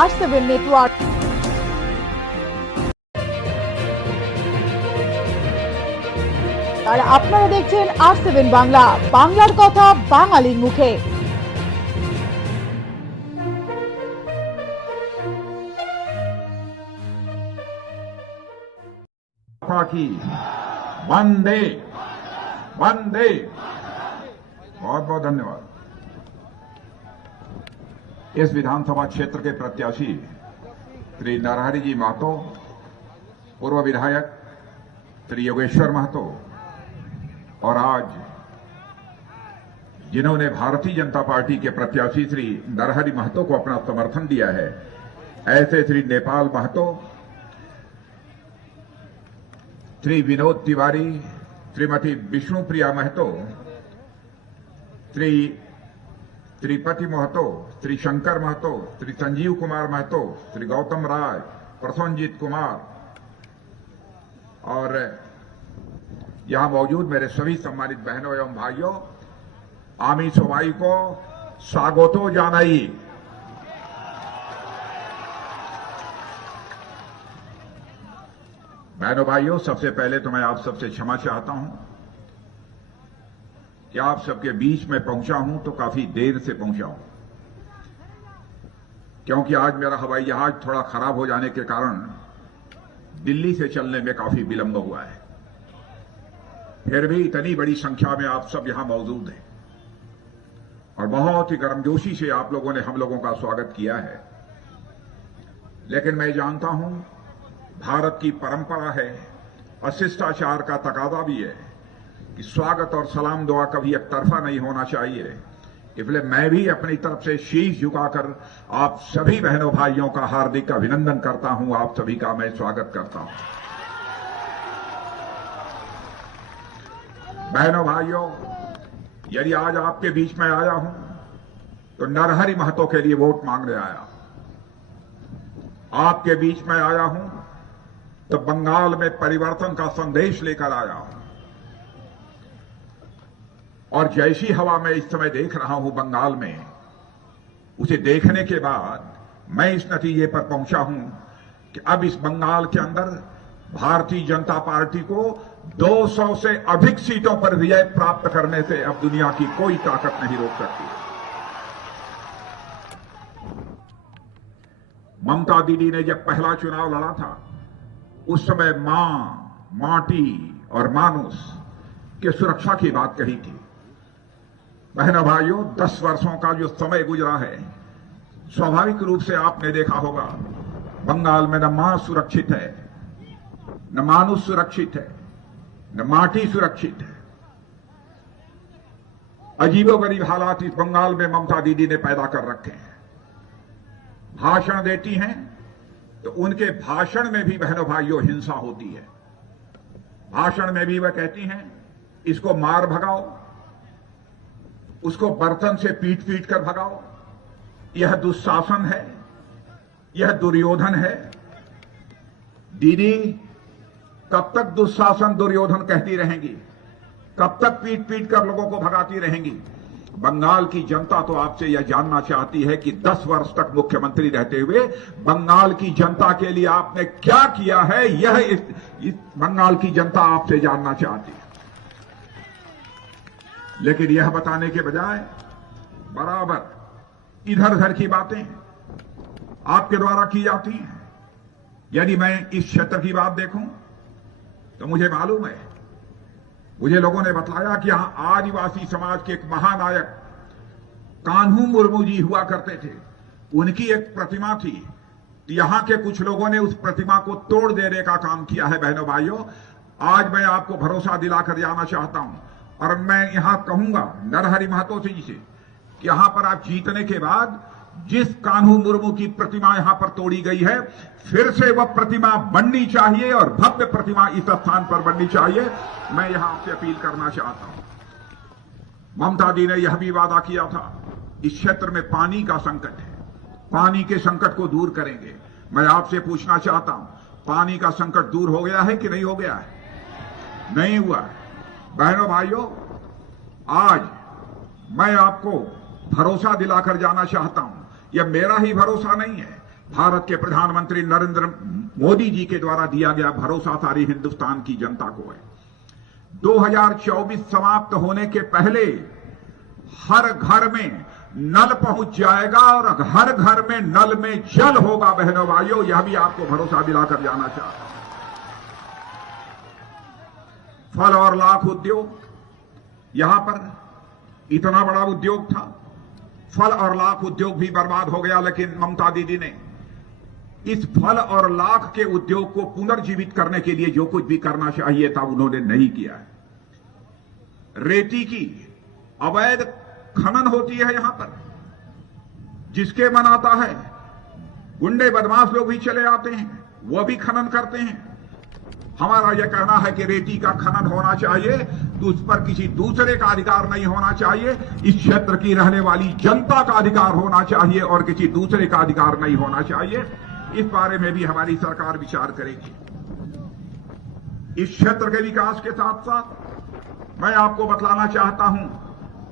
R7 network. আর আপনারা দেখছেন R7 Bangla, বাংলার কথা বাঙালির মুখে। वंदे वंदे। बहुत बहुत धन्यवाद। इस विधानसभा क्षेत्र के प्रत्याशी श्री नरहरि जी महतो, पूर्व विधायक श्री योगेश्वर महतो, और आज जिन्होंने भारतीय जनता पार्टी के प्रत्याशी श्री नरहरि महतो को अपना समर्थन दिया है, ऐसे श्री नेपाल महतो, श्री विनोद तिवारी, श्रीमती विष्णुप्रिया महतो, श्री त्रिपति महतो, श्री शंकर महतो, श्री संजीव कुमार महतो, श्री गौतम राय, प्रसन्नजीत कुमार और यहां मौजूद मेरे सभी सम्मानित बहनों एवं भाइयों, आमी सबाई को स्वागतो जानाई। बहनों भाइयों, सबसे पहले तो मैं आप सबसे क्षमा चाहता हूं कि आप सबके बीच में पहुंचा हूं तो काफी देर से पहुंचा हूं, क्योंकि आज मेरा हवाई जहाज थोड़ा खराब हो जाने के कारण दिल्ली से चलने में काफी विलंब हुआ है। फिर भी इतनी बड़ी संख्या में आप सब यहां मौजूद हैं और बहुत ही गर्मजोशी से आप लोगों ने हम लोगों का स्वागत किया है। लेकिन मैं जानता हूं भारत की परंपरा है और शिष्टाचार का तकाजा भी है कि स्वागत और सलाम दुआ कभी एक तरफा नहीं होना चाहिए। इसलिए मैं भी अपनी तरफ से शीश झुकाकर आप सभी बहनों भाइयों का हार्दिक अभिनंदन करता हूं। आप सभी का मैं स्वागत करता हूं। बहनों भाइयों, यदि आज आपके बीच में आया हूं तो नरहरि महतो के लिए वोट मांगने आया। आपके बीच में आया हूं तो बंगाल में परिवर्तन का संदेश लेकर आया हूं। और जैसी हवा मैं इस समय देख रहा हूं बंगाल में, उसे देखने के बाद मैं इस नतीजे पर पहुंचा हूं कि अब इस बंगाल के अंदर भारतीय जनता पार्टी को 200 से अधिक सीटों पर विजय प्राप्त करने से अब दुनिया की कोई ताकत नहीं रोक सकती। ममता दीदी ने जब पहला चुनाव लड़ा था, उस समय मां, माटी और मानुष के सुरक्षा की बात कही थी। बहनों भाइयों, 10 वर्षों का जो समय गुजरा है, स्वाभाविक रूप से आपने देखा होगा बंगाल में न मां सुरक्षित है, न मानुष सुरक्षित है, न माटी सुरक्षित है। अजीबोगरीब हालात इस बंगाल में ममता दीदी ने पैदा कर रखे हैं। भाषण देती हैं तो उनके भाषण में भी बहनों भाइयों हिंसा होती है। भाषण में भी वह कहती हैं इसको मार भगाओ, उसको बर्तन से पीट पीट कर भगाओ। यह दुशासन है, यह दुर्योधन है। दीदी, कब तक दुशासन दुर्योधन कहती रहेंगी? कब तक पीट पीट कर लोगों को भगाती रहेंगी? बंगाल की जनता तो आपसे यह जानना चाहती है कि 10 वर्ष तक मुख्यमंत्री रहते हुए बंगाल की जनता के लिए आपने क्या किया है। यह इस बंगाल की जनता आपसे जानना चाहती है। लेकिन यह बताने के बजाय बराबर इधर उधर की बातें आपके द्वारा की जाती हैं। यदि मैं इस क्षेत्र की बात देखूं तो मुझे मालूम है, मुझे लोगों ने बताया कि यहां आदिवासी समाज के एक महानायक कान्हू मुर्मू जी हुआ करते थे। उनकी एक प्रतिमा थी। यहां के कुछ लोगों ने उस प्रतिमा को तोड़ देने का काम किया है। बहनों भाइयों, आज मैं आपको भरोसा दिलाकर जाना चाहता हूं और मैं यहां कहूंगा नरहरि महतो जी से कि यहां पर आप जीतने के बाद जिस कान्हू मुर्मू की प्रतिमा यहां पर तोड़ी गई है, फिर से वह प्रतिमा बननी चाहिए और भव्य प्रतिमा इस स्थान पर बननी चाहिए। मैं यहां आपसे अपील करना चाहता हूं। ममता दी ने यह भी वादा किया था, इस क्षेत्र में पानी का संकट है, पानी के संकट को दूर करेंगे। मैं आपसे पूछना चाहता हूं, पानी का संकट दूर हो गया है कि नहीं हो गया है? नहीं हुआ है। बहनों भाइयों, आज मैं आपको भरोसा दिलाकर जाना चाहता हूं। यह मेरा ही भरोसा नहीं है, भारत के प्रधानमंत्री नरेंद्र मोदी जी के द्वारा दिया गया भरोसा सारी हिंदुस्तान की जनता को है। 2024 समाप्त होने के पहले हर घर में नल पहुंच जाएगा और हर घर में नल में जल होगा। बहनों भाइयों, यह भी आपको भरोसा दिलाकर जाना चाहता हूं। फल और लाख उद्योग, यहां पर इतना बड़ा उद्योग था, फल और लाख उद्योग भी बर्बाद हो गया। लेकिन ममता दीदी ने इस फल और लाख के उद्योग को पुनर्जीवित करने के लिए जो कुछ भी करना चाहिए था उन्होंने नहीं किया है। रेती की अवैध खनन होती है यहां पर, जिसके मन आता है गुंडे बदमाश लोग भी चले आते हैं, वह भी खनन करते हैं। हमारा यह कहना है कि रेती का खनन होना चाहिए तो उस पर किसी दूसरे का अधिकार नहीं होना चाहिए। इस क्षेत्र की रहने वाली जनता का अधिकार होना चाहिए और किसी दूसरे का अधिकार नहीं होना चाहिए। इस बारे में भी हमारी सरकार विचार करेगी। इस क्षेत्र के विकास के साथ साथ मैं आपको बतलाना चाहता हूं,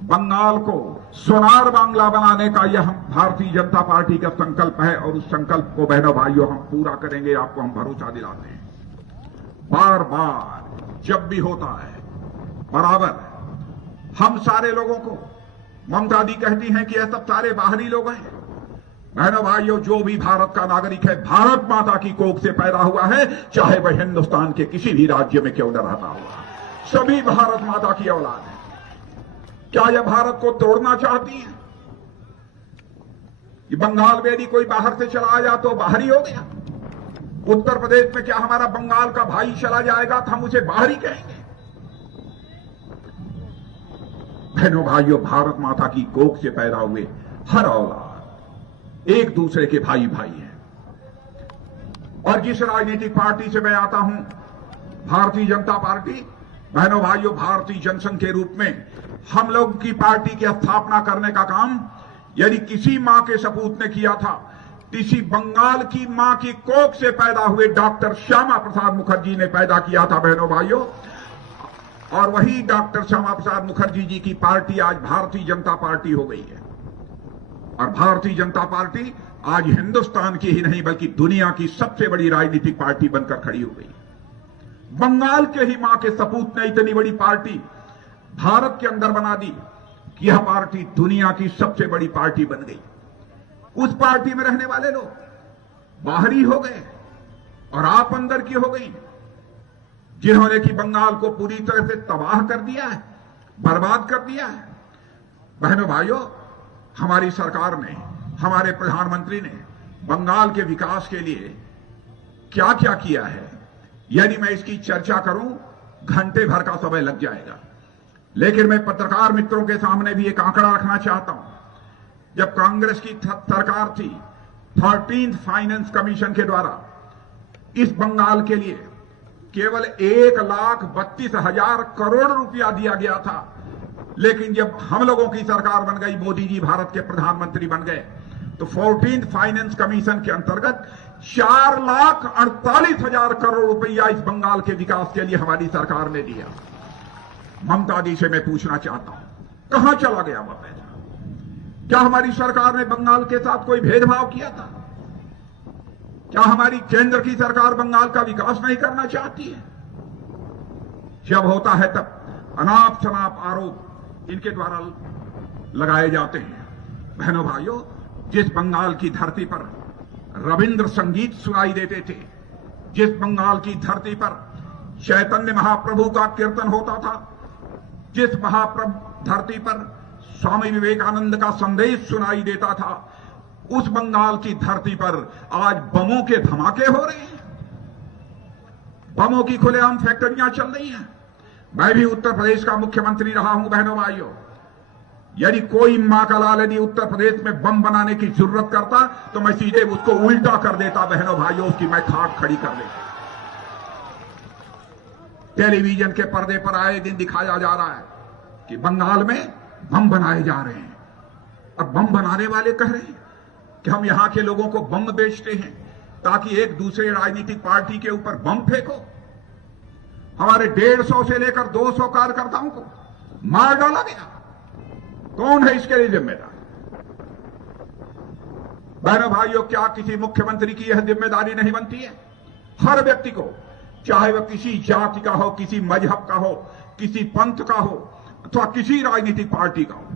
बंगाल को सोनार बांग्ला बनाने का यह भारतीय जनता पार्टी का संकल्प है और उस संकल्प को बहनों भाइयों हम पूरा करेंगे, आपको हम भरोसा दिलाते हैं। बार बार जब भी होता है बराबर हम सारे लोगों को, ममता दी कहती हैं कि यह सब सारे बाहरी लोग हैं। बहनों भाइयों, जो भी भारत का नागरिक है भारत माता की कोख से पैदा हुआ है, चाहे वह हिंदुस्तान के किसी भी राज्य में क्यों न रहता हुआ, सभी भारत माता की औलाद है। क्या यह भारत को तोड़ना चाहती है कि बंगाल में यदि कोई बाहर से चला आया तो बाहरी हो गया? उत्तर प्रदेश में क्या हमारा बंगाल का भाई चला जाएगा तो हम उसे बाहरी कहेंगे? बहनों भाइयों, भारत माता की कोख से पैदा हुए हर औलाद एक दूसरे के भाई भाई हैं। और जिस राजनीतिक पार्टी से मैं आता हूं, भारतीय जनता पार्टी, बहनों भाइयों, भारतीय जनसंघ के रूप में हम लोग की पार्टी की स्थापना करने का काम यदि किसी मां के सपूत ने किया था, किसी बंगाल की मां की कोख से पैदा हुए डॉक्टर श्यामा प्रसाद मुखर्जी ने पैदा किया था। बहनों भाइयों, और वही डॉक्टर श्यामा प्रसाद मुखर्जी जी की पार्टी आज भारतीय जनता पार्टी हो गई है। और भारतीय जनता पार्टी आज हिंदुस्तान की ही नहीं बल्कि दुनिया की सबसे बड़ी राजनीतिक पार्टी बनकर खड़ी हो गई। बंगाल के ही मां के सपूत ने इतनी बड़ी पार्टी भारत के अंदर बना दी कि यह पार्टी दुनिया की सबसे बड़ी पार्टी बन गई। उस पार्टी में रहने वाले लोग बाहरी हो गए और आप अंदर की हो गई, जिन्होंने कि बंगाल को पूरी तरह से तबाह कर दिया है, बर्बाद कर दिया है। बहनों भाइयों, हमारी सरकार ने, हमारे प्रधानमंत्री ने बंगाल के विकास के लिए क्या क्या किया है, यदि मैं इसकी चर्चा करूं घंटे भर का समय लग जाएगा। लेकिन मैं पत्रकार मित्रों के सामने भी एक आंकड़ा रखना चाहता हूं। जब कांग्रेस की सरकार थी, 13th फाइनेंस कमीशन के द्वारा इस बंगाल के लिए केवल 1,32,000 करोड़ रुपया दिया गया था। लेकिन जब हम लोगों की सरकार बन गई, मोदी जी भारत के प्रधानमंत्री बन गए, तो 14th फाइनेंस कमीशन के अंतर्गत 4,48,000 करोड़ रुपया इस बंगाल के विकास के लिए हमारी सरकार ने दिया। ममता दी से मैं पूछना चाहता हूं, कहां चला गया वह पैसा? क्या हमारी सरकार ने बंगाल के साथ कोई भेदभाव किया था? क्या हमारी केंद्र की सरकार बंगाल का विकास नहीं करना चाहती है? जब होता है तब अनाप शनाप आरोप इनके द्वारा लगाए जाते हैं। बहनों भाइयों, जिस बंगाल की धरती पर रविंद्र संगीत सुनाई देते थे, जिस बंगाल की धरती पर चैतन्य महाप्रभु का कीर्तन होता था, जिस महाप्रभु धरती पर स्वामी विवेकानंद का संदेश सुनाई देता था, उस बंगाल की धरती पर आज बमों के धमाके हो रहे हैं, बमों की खुलेआम फैक्ट्रियां चल रही हैं। मैं भी उत्तर प्रदेश का मुख्यमंत्री रहा हूं। बहनों भाइयों, यदि कोई मां का लाल यदि उत्तर प्रदेश में बम बनाने की जरूरत करता तो मैं सीधे उसको उल्टा कर देता। बहनों भाइयों, उसकी मैं खाट खड़ी कर देता। टेलीविजन के पर्दे पर आए दिन दिखाया जा रहा है कि बंगाल में बम बनाए जा रहे हैं, और बम बनाने वाले कह रहे हैं कि हम यहां के लोगों को बम बेचते हैं ताकि एक दूसरे राजनीतिक पार्टी के ऊपर बम फेंको। हमारे 150 से लेकर 200 कार्यकर्ताओं को मार डाला गया। कौन है इसके लिए जिम्मेदार? बहनों भाइयों, क्या किसी मुख्यमंत्री की यह जिम्मेदारी नहीं बनती है? हर व्यक्ति को, चाहे वह किसी जाति का हो, किसी मजहब का हो, किसी पंथ का हो अथवा किसी राजनीतिक पार्टी का हो,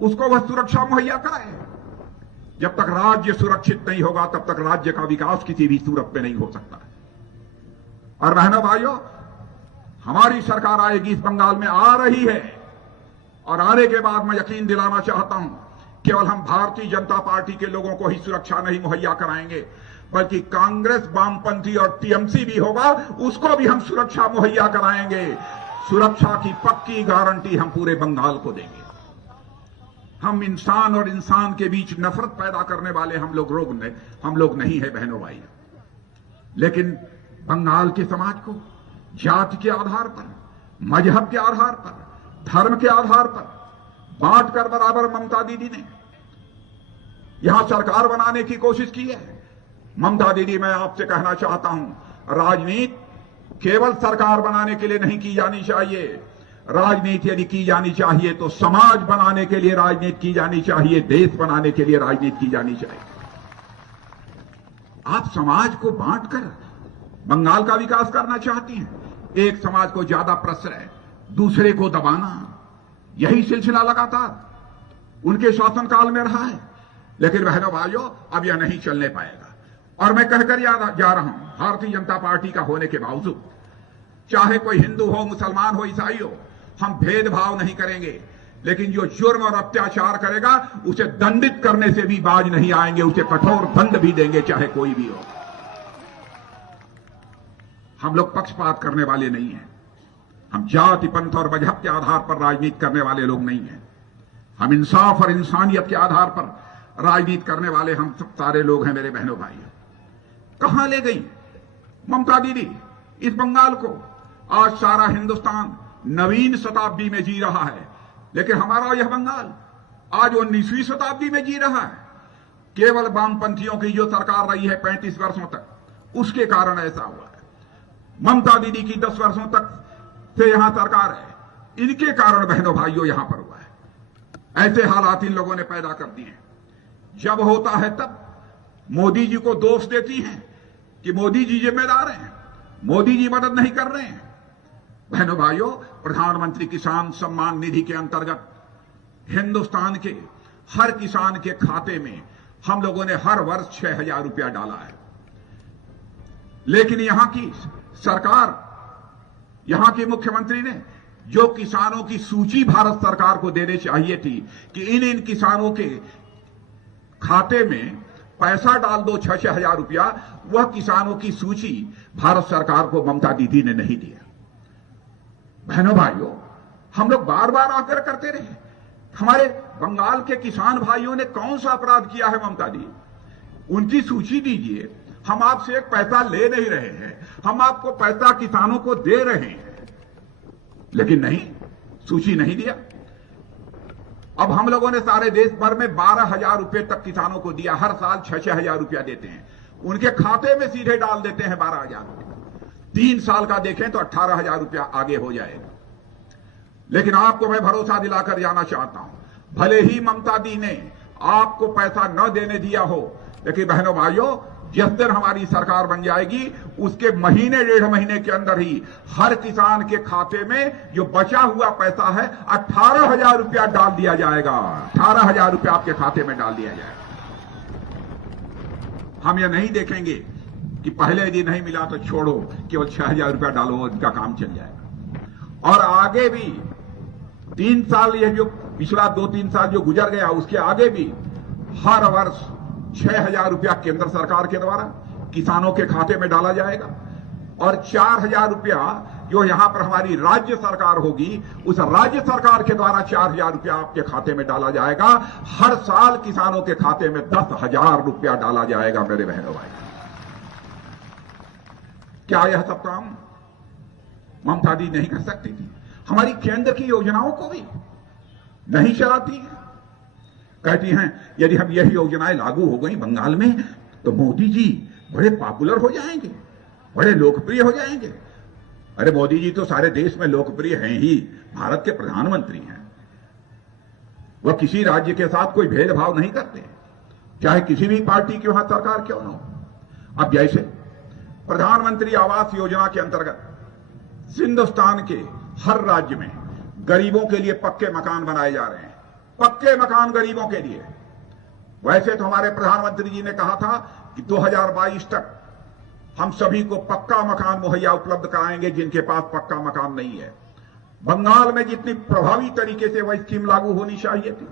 उसको वह सुरक्षा मुहैया कराए। जब तक राज्य सुरक्षित नहीं होगा तब तक राज्य का विकास किसी भी सूरत में नहीं हो सकता। और बहनों भाइयों, हमारी सरकार आएगी, इस बंगाल में आ रही है, और आने के बाद मैं यकीन दिलाना चाहता हूं, केवल हम भारतीय जनता पार्टी के लोगों को ही सुरक्षा नहीं मुहैया कराएंगे, बल्कि कांग्रेस, वामपंथी और टीएमसी भी होगा, उसको भी हम सुरक्षा मुहैया कराएंगे। सुरक्षा की पक्की गारंटी हम पूरे बंगाल को देंगे। हम इंसान और इंसान के बीच नफरत पैदा करने वाले हम लोग नहीं है बहनों भाई। लेकिन बंगाल के समाज को जाति के आधार पर, मजहब के आधार पर, धर्म के आधार पर बांटकर बराबर ममता दीदी ने यहां सरकार बनाने की कोशिश की है। ममता दीदी, मैं आपसे कहना चाहता हूं, राजनीति केवल सरकार बनाने के लिए नहीं की जानी चाहिए। राजनीति यदि की जानी चाहिए तो समाज बनाने के लिए राजनीति की जानी चाहिए, देश बनाने के लिए राजनीति की जानी चाहिए। आप समाज को बांटकर बंगाल का विकास करना चाहती हैं। एक समाज को ज्यादा प्रश्रय, दूसरे को दबाना, यही सिलसिला लगातार उनके शासनकाल में रहा है। लेकिन बहनों भाइयों, अब यह नहीं चलने पाएगा। और मैं कहकर जा रहा हूं, भारतीय जनता पार्टी का होने के बावजूद, चाहे कोई हिंदू हो, मुसलमान हो, ईसाई हो, हम भेदभाव नहीं करेंगे। लेकिन जो जुर्म और अत्याचार करेगा उसे दंडित करने से भी बाज नहीं आएंगे, उसे कठोर दंड भी देंगे, चाहे कोई भी हो। हम लोग पक्षपात करने वाले नहीं हैं। हम जाति, पंथ और मजहब के आधार पर राजनीति करने वाले लोग नहीं हैं। हम इंसाफ और इंसानियत के आधार पर राजनीति करने वाले हम सब सारे लोग हैं मेरे बहनों भाइयों। कहां ले गई ममता दीदी इस बंगाल को? आज सारा हिंदुस्तान नवीन शताब्दी में जी रहा है, लेकिन हमारा यह बंगाल आज 19वीं शताब्दी में जी रहा है। केवल वामपंथियों की जो सरकार रही है 35 वर्षों तक, उसके कारण ऐसा हुआ है। ममता दीदी की 10 वर्षों तक से यहां सरकार है, इनके कारण बहनों भाइयों यहां पर हुआ है। ऐसे हालात इन लोगों ने पैदा कर दिए हैं। जब होता है तब मोदी जी को दोष देती हैं कि मोदी जी जिम्मेदार हैं, मोदी जी मदद नहीं कर रहे हैं। बहनों भाइयों, प्रधानमंत्री किसान सम्मान निधि के अंतर्गत हिंदुस्तान के हर किसान के खाते में हम लोगों ने हर वर्ष 6,000 रुपया डाला है। लेकिन यहां की सरकार, यहां के मुख्यमंत्री ने जो किसानों की सूची भारत सरकार को देने चाहिए थी कि इन किसानों के खाते में पैसा डाल दो 6,000 रुपया, वह किसानों की सूची भारत सरकार को ममता दीदी ने नहीं दिया। बहनों भाइयों, हम लोग बार बार आकर करते रहे। हमारे बंगाल के किसान भाइयों ने कौन सा अपराध किया है ममता दी? उनकी सूची दीजिए। हम आपसे एक पैसा ले नहीं रहे हैं, हम आपको पैसा किसानों को दे रहे हैं, लेकिन नहीं, सूची नहीं दिया। अब हम लोगों ने सारे देश भर में 12,000 रुपए तक किसानों को दिया। हर साल 6,000 रुपया देते हैं, उनके खाते में सीधे डाल देते हैं 12,000 रुपया। 3 साल का देखें तो 18,000 रुपया आगे हो जाएगा। लेकिन आपको मैं भरोसा दिलाकर जाना चाहता हूं, भले ही ममता दी ने आपको पैसा न देने दिया हो, लेकिन बहनों भाइयों, जिस दिन हमारी सरकार बन जाएगी उसके महीने 1.5 महीने के अंदर ही हर किसान के खाते में जो बचा हुआ पैसा है 18,000 रुपया डाल दिया जाएगा। 18,000 रुपया आपके खाते में डाल दिया जाएगा। हम यह नहीं देखेंगे कि पहले दिन नहीं मिला तो छोड़ो, केवल 6,000 रुपया डालो, उनका काम चल जाएगा। और आगे भी 3 साल, यह जो पिछला 2-3 साल जो गुजर गया, उसके आगे भी हर वर्ष 6,000 रुपया केंद्र सरकार के द्वारा किसानों के खाते में डाला जाएगा, और 4,000 रुपया जो यहां पर हमारी राज्य सरकार होगी, उस राज्य सरकार के द्वारा 4,000 रुपया आपके खाते में डाला जाएगा। हर साल किसानों के खाते में 10,000 रुपया डाला जाएगा मेरे बहनों भाई। क्या यह सब काम ममता दी नहीं कर सकती थी? हमारी केंद्र की योजनाओं को भी नहीं चलाती है। कहती हैं यदि हम यही योजनाएं लागू हो गई बंगाल में तो मोदी जी बड़े पॉपुलर हो जाएंगे, बड़े लोकप्रिय हो जाएंगे। अरे मोदी जी तो सारे देश में लोकप्रिय हैं ही, भारत के प्रधानमंत्री हैं। वह किसी राज्य के साथ कोई भेदभाव नहीं करते। चाहे किसी भी पार्टी की वहां सरकार क्यों न हो। अब जैसे प्रधानमंत्री आवास योजना के अंतर्गत हिंदुस्तान के हर राज्य में गरीबों के लिए पक्के मकान बनाए जा रहे हैं, पक्के मकान गरीबों के लिए। वैसे तो हमारे प्रधानमंत्री जी ने कहा था कि 2022 तक हम सभी को पक्का मकान मुहैया उपलब्ध कराएंगे जिनके पास पक्का मकान नहीं है। बंगाल में जितनी प्रभावी तरीके से वह स्कीम लागू होनी चाहिए थी,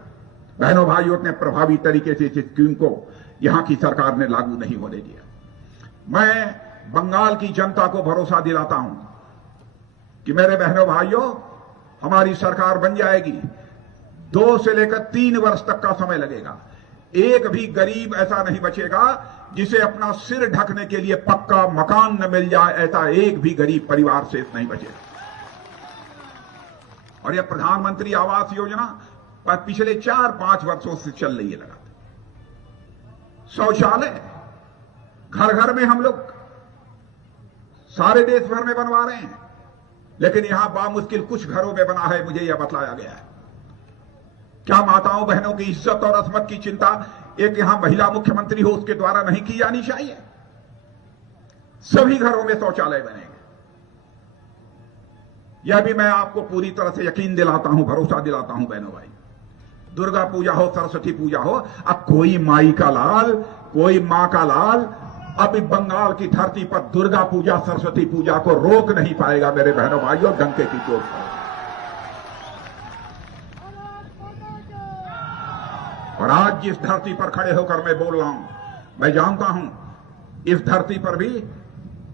बहनों भाइयों ने प्रभावी तरीके से इस स्कीम को यहां की सरकार ने लागू नहीं होने दिया। मैं बंगाल की जनता को भरोसा दिलाता हूं कि मेरे बहनों भाइयों, हमारी सरकार बन जाएगी। 2 से लेकर 3 वर्ष तक का समय लगेगा। एक भी गरीब ऐसा नहीं बचेगा जिसे अपना सिर ढकने के लिए पक्का मकान न मिल जाए, ऐसा एक भी गरीब परिवार से नहीं बचेगा। और यह प्रधानमंत्री आवास योजना पिछले 4-5 वर्षों से चल रही है लगातार। शौचालय घर घर में हम लोग सारे देश भर में बनवा रहे हैं, लेकिन यहां बामुश्किल कुछ घरों में बना है, मुझे यह बतलाया गया है। क्या माताओं बहनों की इज्जत और अजमत की चिंता एक यहां महिला मुख्यमंत्री हो उसके द्वारा नहीं की जानी चाहिए? सभी घरों में शौचालय बनेंगे। यह भी मैं आपको पूरी तरह से यकीन दिलाता हूं, भरोसा दिलाता हूं बहनों भाई। दुर्गा पूजा हो, सरस्वती पूजा हो, अब कोई माई का लाल, कोई मां का लाल अब बंगाल की धरती पर दुर्गा पूजा, सरस्वती पूजा को रोक नहीं पाएगा मेरे बहनों भाइयों, डंके की चोट पर। और आज जिस धरती पर खड़े होकर मैं बोल रहा हूं, मैं जानता हूं इस धरती पर भी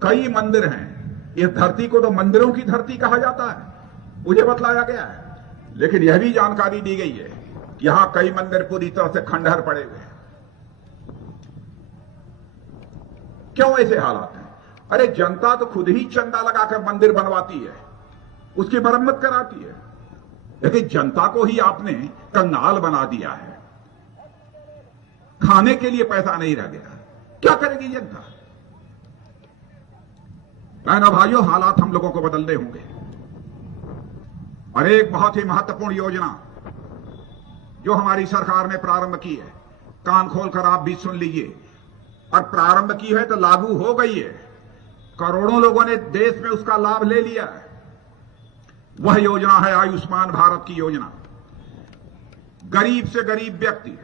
कई मंदिर हैं। इस धरती को तो मंदिरों की धरती कहा जाता है, मुझे बतलाया गया है। लेकिन यह भी जानकारी दी गई है कि यहां कई मंदिर पूरी तरह से खंडहर पड़े हुए हैं। क्यों ऐसे हालात हैं? अरे जनता तो खुद ही चंदा लगाकर मंदिर बनवाती है, उसकी मरम्मत कराती है, लेकिन जनता को ही आपने कंगाल बना दिया है। खाने के लिए पैसा नहीं रह गया, क्या करेगी जनता? बहनों भाइयों, हालात हम लोगों को बदलने होंगे। और एक बहुत ही महत्वपूर्ण योजना जो हमारी सरकार ने प्रारंभ की है, कान खोलकर आप भी सुन लीजिए। और प्रारंभ की है तो लागू हो गई है, करोड़ों लोगों ने देश में उसका लाभ ले लिया है। वह योजना है आयुष्मान भारत की योजना। गरीब से गरीब व्यक्ति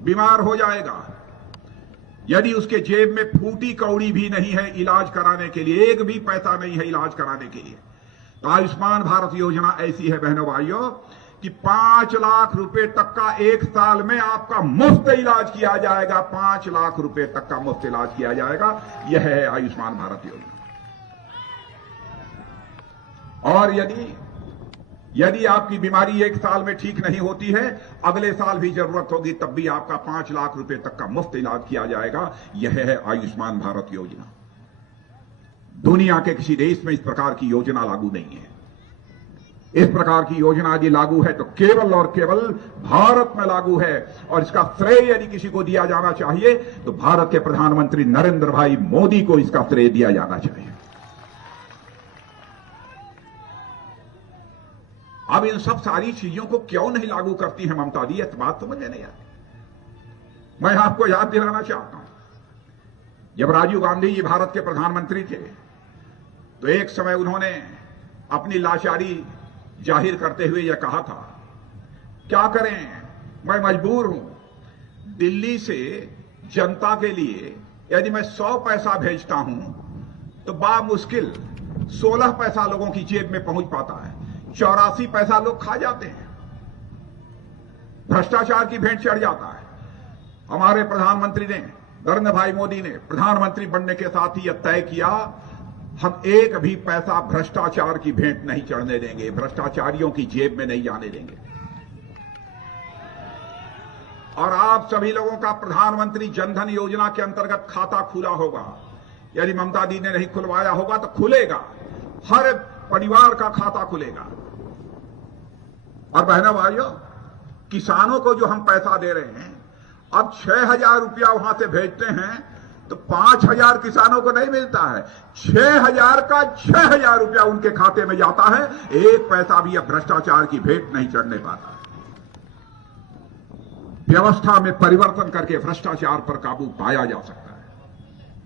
बीमार हो जाएगा, यदि उसके जेब में फूटी कौड़ी भी नहीं है इलाज कराने के लिए, एक भी पैसा नहीं है इलाज कराने के लिए, तो आयुष्मान भारत योजना ऐसी है बहनों भाइयों कि 5 लाख रुपए तक का एक साल में आपका मुफ्त इलाज किया जाएगा। 5 लाख रुपए तक का मुफ्त इलाज किया जाएगा। यह है आयुष्मान भारत योजना। और यदि आपकी बीमारी एक साल में ठीक नहीं होती है, अगले साल भी जरूरत होगी तब भी आपका 5 लाख रुपए तक का मुफ्त इलाज किया जाएगा। यह है आयुष्मान भारत योजना। दुनिया के किसी देश में इस प्रकार की योजना लागू नहीं है। इस प्रकार की योजना यदि लागू है तो केवल और केवल भारत में लागू है। और इसका श्रेय यदि किसी को दिया जाना चाहिए तो भारत के प्रधानमंत्री नरेंद्र भाई मोदी को इसका श्रेय दिया जाना चाहिए। अब इन सब सारी चीजों को क्यों नहीं लागू करती है ममता दी, इस बात तो मुझे नहीं आती। मैं आपको याद दिलाना चाहता हूं, जब राजीव गांधी जी भारत के प्रधानमंत्री थे तो एक समय उन्होंने अपनी लाचारी जाहिर करते हुए यह कहा था, क्या करें, मैं मजबूर हूं। दिल्ली से जनता के लिए यदि मैं 100 पैसा भेजता हूं तो बामुश्किल 16 पैसा लोगों की जेब में पहुंच पाता है, 84 पैसा लोग खा जाते हैं। भ्रष्टाचार की भेंट चढ़ जाता है। हमारे प्रधानमंत्री ने, नरेंद्र भाई मोदी ने प्रधानमंत्री बनने के साथ ही यह तय किया, हम एक भी पैसा भ्रष्टाचार की भेंट नहीं चढ़ने देंगे, भ्रष्टाचारियों की जेब में नहीं जाने देंगे। और आप सभी लोगों का प्रधानमंत्री जनधन योजना के अंतर्गत खाता खुला होगा। यदि ममता दी ने नहीं खुलवाया होगा तो खुलेगा, हर परिवार का खाता खुलेगा। और बहनों भाइयों, किसानों को जो हम पैसा दे रहे हैं, अब 6,000 रुपया वहां से भेजते हैं तो 5,000 किसानों को नहीं मिलता है, 6,000 का 6,000 रुपया उनके खाते में जाता है। एक पैसा भी अब भ्रष्टाचार की भेंट नहीं चढ़ने पाता। व्यवस्था में परिवर्तन करके भ्रष्टाचार पर काबू पाया जा सकता है।